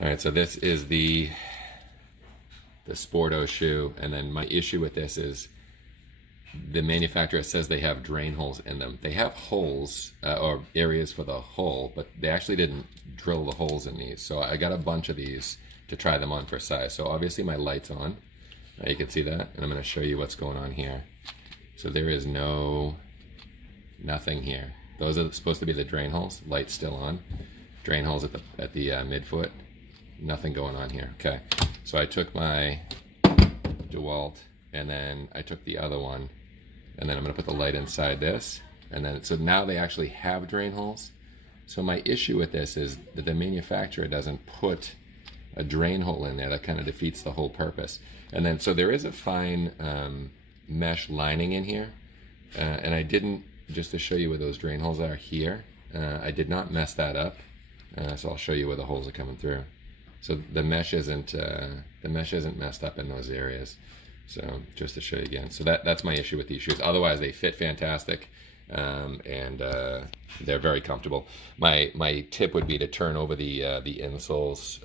All right, so this is the Sporto shoe, and then my issue with this is the manufacturer says they have drain holes in them. They have holes or areas for the hole, but they actually didn't drill the holes in these. So I got a bunch of these to try them on for size. So obviously my light's on. You can see that, and I'm going to show you what's going on here. So there is nothing here. Those are supposed to be the drain holes. Light's still on. Drain holes at the midfoot. Nothing going on here. Okay, so I took my Dewalt, and then I took the other one, and then I'm going to put the light inside this, and then so now they actually have drain holes. So my issue with this is that the manufacturer doesn't put a drain hole in there. That kind of defeats the whole purpose. And then so there is a fine mesh lining in here, and I didn't, just to show you where those drain holes are here, I did not mess that up. So I'll show you where the holes are coming through. So the mesh isn't messed up in those areas. So just to show you again, so that's my issue with these shoes. Otherwise, they fit fantastic, and they're very comfortable. My tip would be to turn over the insoles.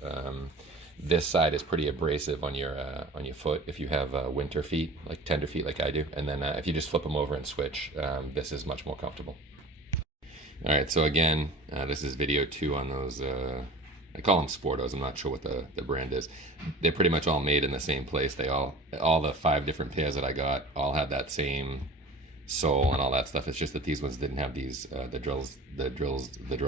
This side is pretty abrasive on your foot if you have winter feet, like tender feet like I do. And then if you just flip them over and switch, this is much more comfortable. All right, so again, this is video 2 on those. I call them Sportos. I'm not sure what the brand is. They're pretty much all made in the same place. They all the 5 different pairs that I got all had that same sole and all that stuff. It's just that these ones didn't have these the drill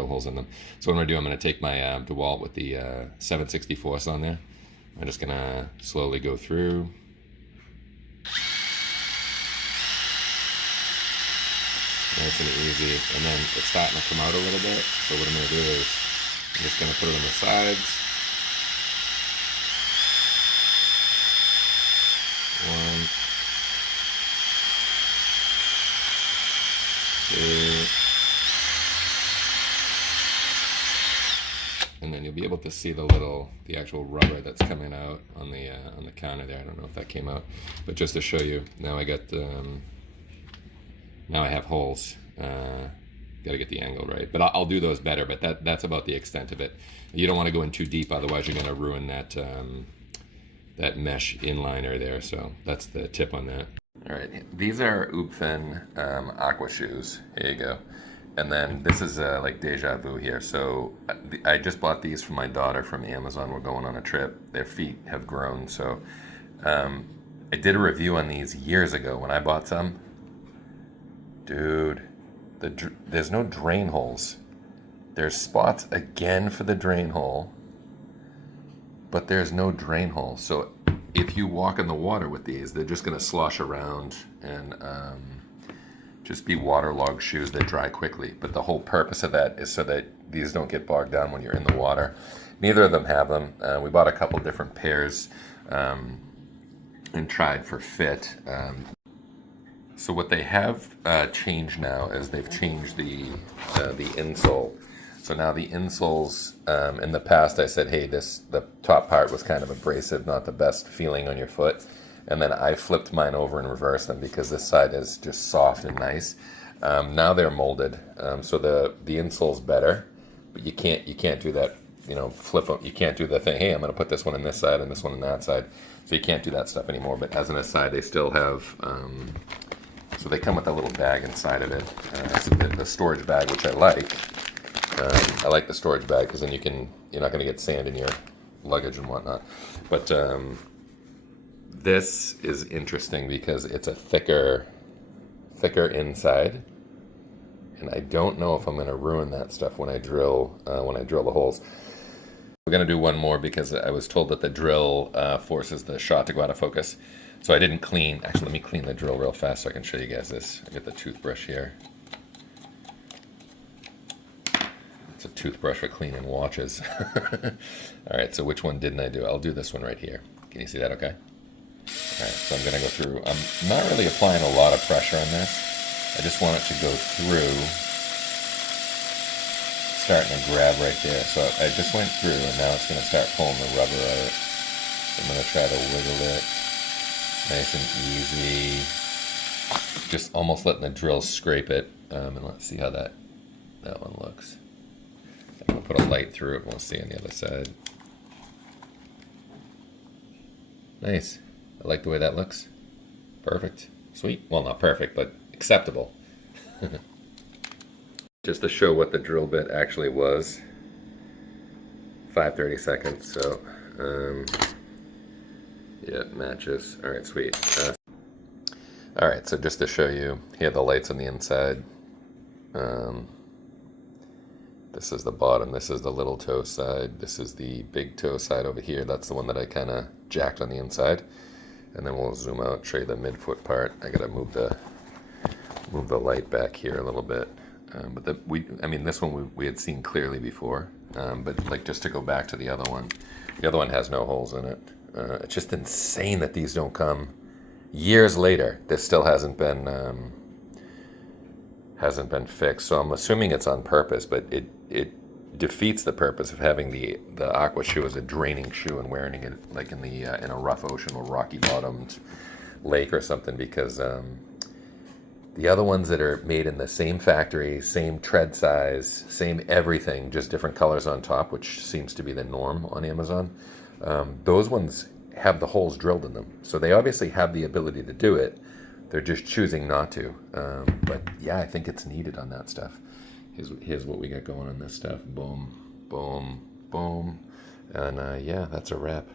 holes in them. So what I'm gonna do, I'm gonna take my Dewalt with the 7/64 on there. I'm just gonna slowly go through. Nice and easy, and then it's starting to come out a little bit. So what I'm gonna do is I'm just going to put it on the sides. 1, 2, and then you'll be able to see the actual rubber that's coming out on the counter there. I don't know if that came out, but just to show you, now I got now I have holes. Got to get the angle right, but I'll do those better. But that's about the extent of it. You don't want to go in too deep, otherwise you're going to ruin that that mesh inliner there. So that's the tip on that. All right, these are Ubfen Aqua Shoes. Here you go. And then this is like deja vu here. So I just bought these for my daughter from Amazon. We're going on a trip. Their feet have grown. So I did a review on these years ago when I bought some. Dude. There's no drain holes. There's spots again for the drain hole, but there's no drain hole. So if you walk in the water with these, they're just going to slosh around and just be waterlogged shoes that dry quickly. But the whole purpose of that is so that these don't get bogged down when you're in the water. Neither of them have them. We bought a couple different pairs and tried for fit. So what they have changed now is they've changed the insole. So now the insoles, in the past I said, hey, the top part was kind of abrasive, not the best feeling on your foot. And then I flipped mine over and reversed them because this side is just soft and nice. Now they're molded, so the insole's better, but you can't do that. Flip them. You can't do the thing. Hey, I'm going to put this one on this side and this one on that side. So you can't do that stuff anymore. But as an aside, they still have. So they come with a little bag inside of it. So the storage bag, which I like. I like the storage bag because then you're not going to get sand in your luggage and whatnot. But this is interesting because it's a thicker inside, and I don't know if I'm going to ruin that stuff when I drill the holes. We're going to do one more because I was told that the drill forces the shot to go out of focus. So I didn't clean. Actually, let me clean the drill real fast so I can show you guys this. I got the toothbrush here. It's a toothbrush for cleaning watches. All right, so which one didn't I do? I'll do this one right here. Can you see that okay? All right, so I'm going to go through. I'm not really applying a lot of pressure on this. I just want it to go through. Starting to grab right there. So I just went through, and now it's going to start pulling the rubber out. So I'm going to try to wiggle it. Nice and easy. Just almost letting the drill scrape it. And let's see how that one looks. I'm going to put a light through it and we'll see on the other side. Nice. I like the way that looks. Perfect. Sweet. Well, not perfect, but acceptable. Just to show what the drill bit actually was. 5/32, so yeah, it matches. All right, sweet. All right, so just to show you, here are the lights on the inside. This is the bottom, this is the little toe side, this is the big toe side over here. That's the one that I kind of jacked on the inside. And then we'll zoom out, show you the midfoot part. I gotta move the light back here a little bit. I mean, this one we had seen clearly before. But like, just to go back to the other one has no holes in it. It's just insane that these don't come years later. This still hasn't been fixed. So I'm assuming it's on purpose, but it defeats the purpose of having the Aqua shoe as a draining shoe and wearing it like in a rough ocean or rocky bottomed lake or something, because the other ones that are made in the same factory, same tread size, same everything, just different colors on top, which seems to be the norm on Amazon, those ones have the holes drilled in them. So they obviously have the ability to do it. They're just choosing not to. But yeah, I think it's needed on that stuff. Here's what we got going on this stuff. Boom, boom, boom. And yeah, that's a wrap.